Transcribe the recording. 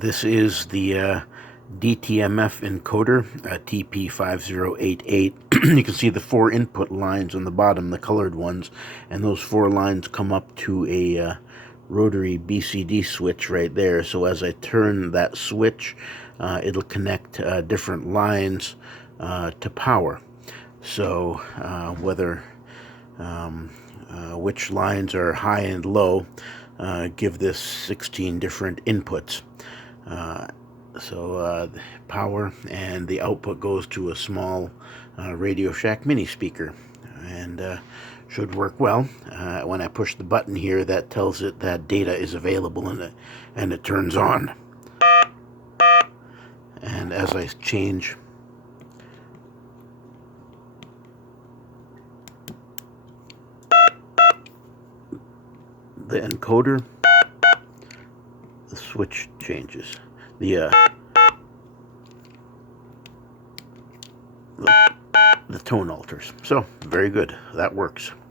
This is the DTMF encoder, TP5088. You can see the 4 input lines on the bottom, the colored ones, and those 4 lines come up to a rotary BCD switch right there. So as I turn that switch, it'll connect different lines to power. So whether which lines are high and low give this 16 different inputs. Power, and the output goes to a small Radio Shack mini speaker, and should work well. When I push the button here, that tells it that data is available, and it turns on. And as I change the encoder, the switch changes. The tone alters. So, very good. That works.